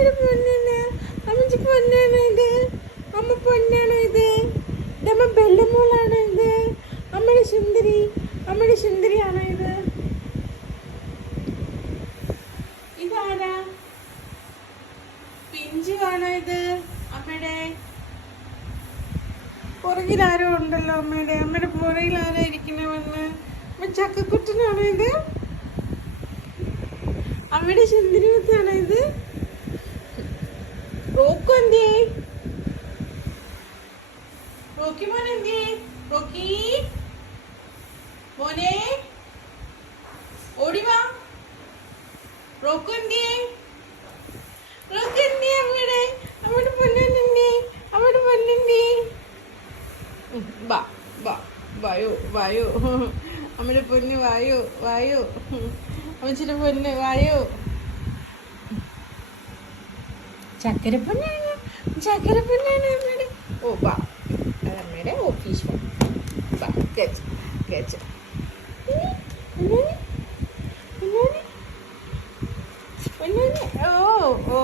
അമ്മയുടെ പൊന്നാണ്. അമ്മച്ചി പൊന്നാണോ ഇത്? അമ്മ പൊന്നാണോ ഇത്? ഇതമ്മ ബെല്ലമോളാണോ ഇത്? അമ്മയുടെ സുന്ദരി, അമ്മയുടെ സുന്ദരിയാണോ ഇത്? ഇതാരാ? പിഞ്ചുവാണോ ഇത്? അമ്മയുടെ പുറകിൽ ആരോ ഉണ്ടല്ലോ. അമ്മയുടെ പുറകിൽ ആരാ ഇരിക്കണ വന്ന്? അമ്മ ചക്കക്കുട്ടനാണോ ഇത്? അമ്മയുടെ സുന്ദരിമുത്താണോ ഇത്? റോക്കു എന്തേ? റോക്കി മോൻ എന്തേ? റോക്കി മോനെ ഓടിവാ. റോക്കു എന്തേ? റോക്കു എന്തേ? അമ്മയുടെ പൊന്നെന്തേ? അമ്മയുടെ പൊന്നെന്തേ? വായോ വായോ, അമ്മയുടെ പൊന്ന് വായോ വായോ, അമ്മച്ചിയുടെ പൊന്ന് വായോ. ചക്കര പൊന്നാണ്, ചക്കര പൊന്നാണ് അമ്മയുടെ. ഓ വാ, അമ്മയുടെ ഓഫീസ് വാ. ഗച്ച് പൊന്നാണ്. ഓ ഓ